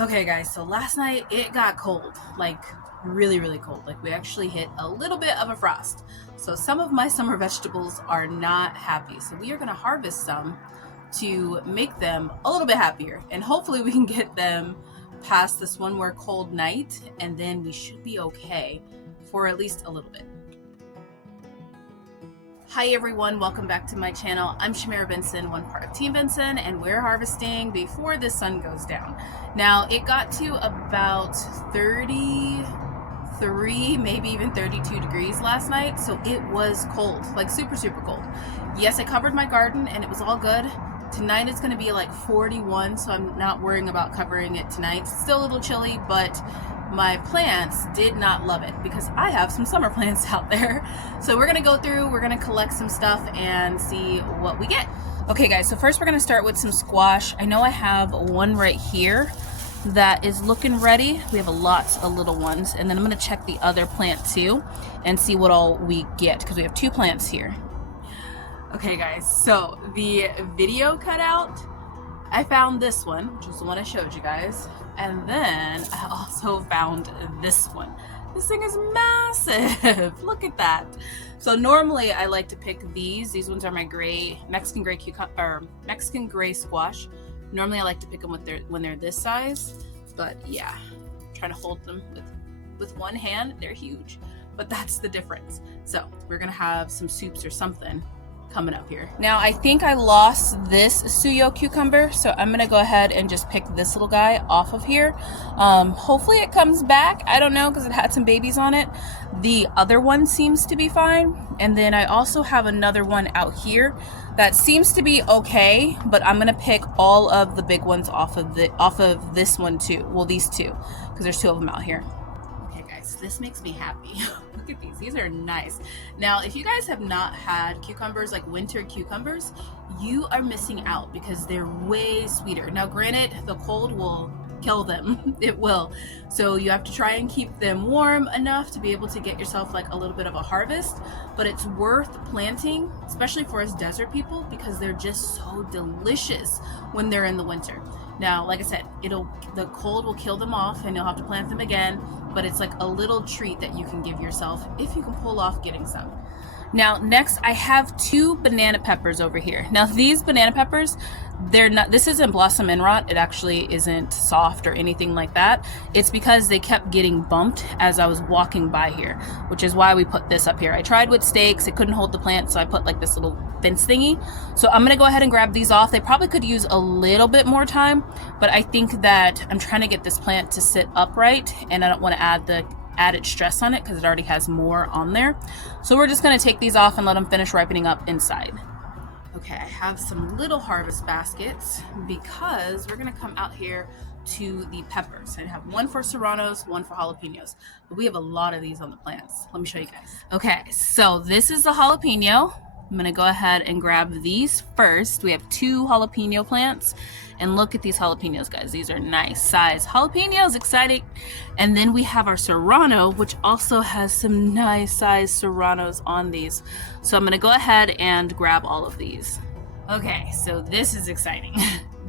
Okay guys, so last night it got cold, like really, really cold. Like we actually hit a little bit of a frost. So some of my summer vegetables are not happy. So we are gonna harvest some to make them a little bit happier. And hopefully we can get them past this one more cold night and then we should be okay for at least a little bit. Hi everyone, welcome back to my channel. I'm Shamira Benson, one part of Team Benson, and we're harvesting before the sun goes down. Now, it got to about 33, maybe even 32 degrees last night, so it was cold, like super, super cold. Yes, I covered my garden and it was all good. Tonight it's gonna be like 41, so I'm not worrying about covering it tonight. It's still a little chilly, but my plants did not love it because I have some summer plants out there. So we're gonna go through, we're gonna collect some stuff and see what we get. Okay guys, so first we're gonna start with some squash. I know I have one right here that is looking ready. We have lots of little ones, and then I'm gonna check the other plant too and see what all we get because we have two plants here. Okay guys, so the video cutout, I found this one, which is the one I showed you guys, and then I also found this one. This thing is massive. Look at that. So normally I like to pick these. These ones are my Mexican gray squash. Normally I like to pick them when they're this size, but yeah, I'm trying to hold them with one hand. They're huge, but that's the difference. So we're gonna have some soups or something coming up here. Now I think I lost this suyo cucumber, so I'm gonna go ahead and just pick this little guy off of here. Hopefully it comes back. I don't know because it had some babies on it. The other one seems to be fine, and then I also have another one out here that seems to be okay, but I'm gonna pick all of the big ones off of this one too. Well, these two, because there's two of them out here. Okay guys, this makes me happy. Look at these are nice. Now, if you guys have not had cucumbers, like winter cucumbers, you are missing out because they're way sweeter. Now, granted, the cold will kill them. It will. So you have to try and keep them warm enough to be able to get yourself like a little bit of a harvest, but it's worth planting, especially for us desert people, because they're just so delicious when they're in the winter. Now, like I said, the cold will kill them off and you'll have to plant them again, but it's like a little treat that you can give yourself if you can pull off getting some. Now, next I have two banana peppers over here. Now these banana peppers, this isn't blossom end rot. It actually isn't soft or anything like that. It's because they kept getting bumped as I was walking by here, which is why we put this up here. I tried with stakes, it couldn't hold the plant, so I put like this little fence thingy. So I'm gonna go ahead and grab these off. They probably could use a little bit more time, but I think that I'm trying to get this plant to sit upright and I don't wanna add the added stress on it because it already has more on there. So we're just going to take these off and let them finish ripening up inside. Okay, I have some little harvest baskets because we're going to come out here to the peppers. I have one for serranos, one for jalapenos, but we have a lot of these on the plants. Let me show you guys. Okay, so this is the jalapeno. I'm gonna go ahead and grab these first. We have two jalapeno plants, and look at these jalapenos, guys. These are nice size jalapenos, exciting. And then we have our serrano, which also has some nice size serranos on these. So I'm gonna go ahead and grab all of these. Okay, so this is exciting.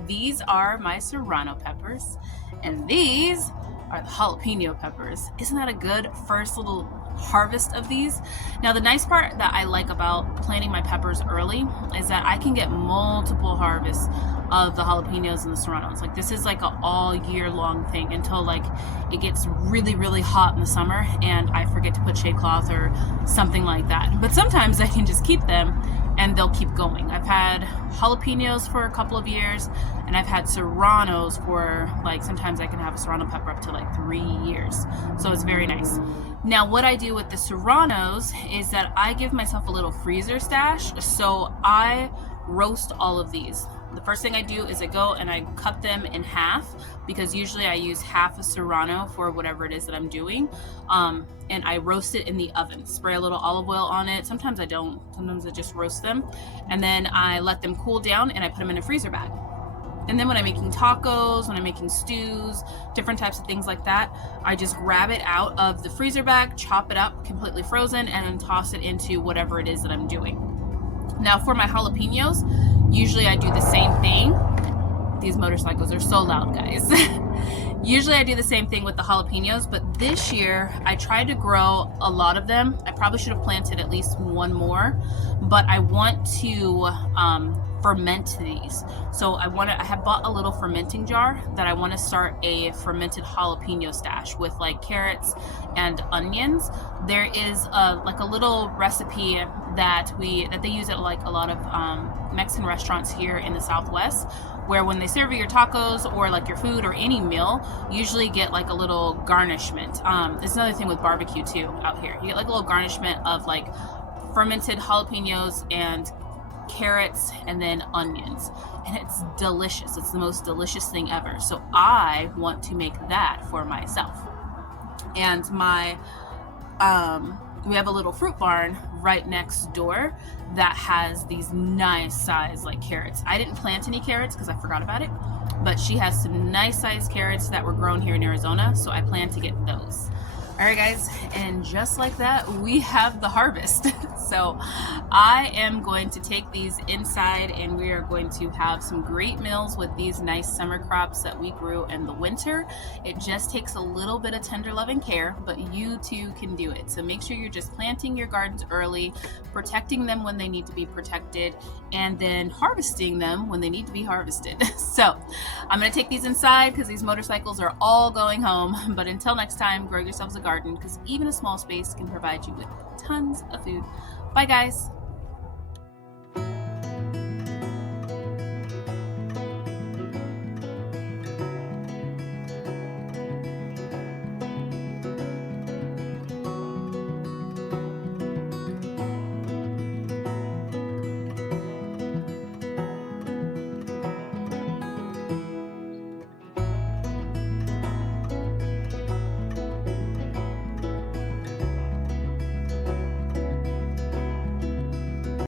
These are my serrano peppers, and these are the jalapeno peppers. Isn't that a good first little harvest of these? Now, the nice part that I like about planting my peppers early is that I can get multiple harvests of the jalapenos and the serranos. Like this is like an all year long thing until like it gets really, really hot in the summer and I forget to put shade cloth or something like that. But sometimes I can just keep them and they'll keep going. I've had jalapenos for a couple of years and I've had serranos for like, sometimes I can have a serrano pepper up to like 3 years. So it's very nice. Now what I do with the serranos is that I give myself a little freezer stash. So I roast all of these. The first thing I do is I go and I cut them in half because usually I use half a serrano for whatever it is that I'm doing. And I roast it in the oven, spray a little olive oil on it. Sometimes I don't, sometimes I just roast them. And then I let them cool down and I put them in a freezer bag. And then when I'm making tacos, when I'm making stews, different types of things like that, I just grab it out of the freezer bag, chop it up completely frozen, and then toss it into whatever it is that I'm doing. Now for my jalapenos, usually I do the same thing. These motorcycles are so loud, guys. Usually I do the same thing with the jalapenos, but this year I tried to grow a lot of them. I probably should have planted at least one more, but I want to ferment these. So I have bought a little fermenting jar that I want to start a fermented jalapeno stash with like carrots and onions. There is like a little recipe that they use at like a lot of Mexican restaurants here in the Southwest, where when they serve you your tacos or like your food or any meal, you usually get like a little garnishment. It's another thing with barbecue too out here. You get like a little garnishment of like fermented jalapenos and carrots and then onions, and it's delicious. It's the most delicious thing ever. So I want to make that for myself. And we have a little fruit barn right next door that has these nice size like carrots. I didn't plant any carrots because I forgot about it, but she has some nice size carrots that were grown here in Arizona, so I plan to get those. All right, guys, and just like that, we have the harvest. So I am going to take these inside, and we are going to have some great meals with these nice summer crops that we grew in the winter. It just takes a little bit of tender love and care, but you too can do it. So make sure you're just planting your gardens early, protecting them when they need to be protected, and then harvesting them when they need to be harvested. So I'm going to take these inside because these motorcycles are all going home. But until next time, grow yourselves a garden, because even a small space can provide you with tons of food. Bye, guys.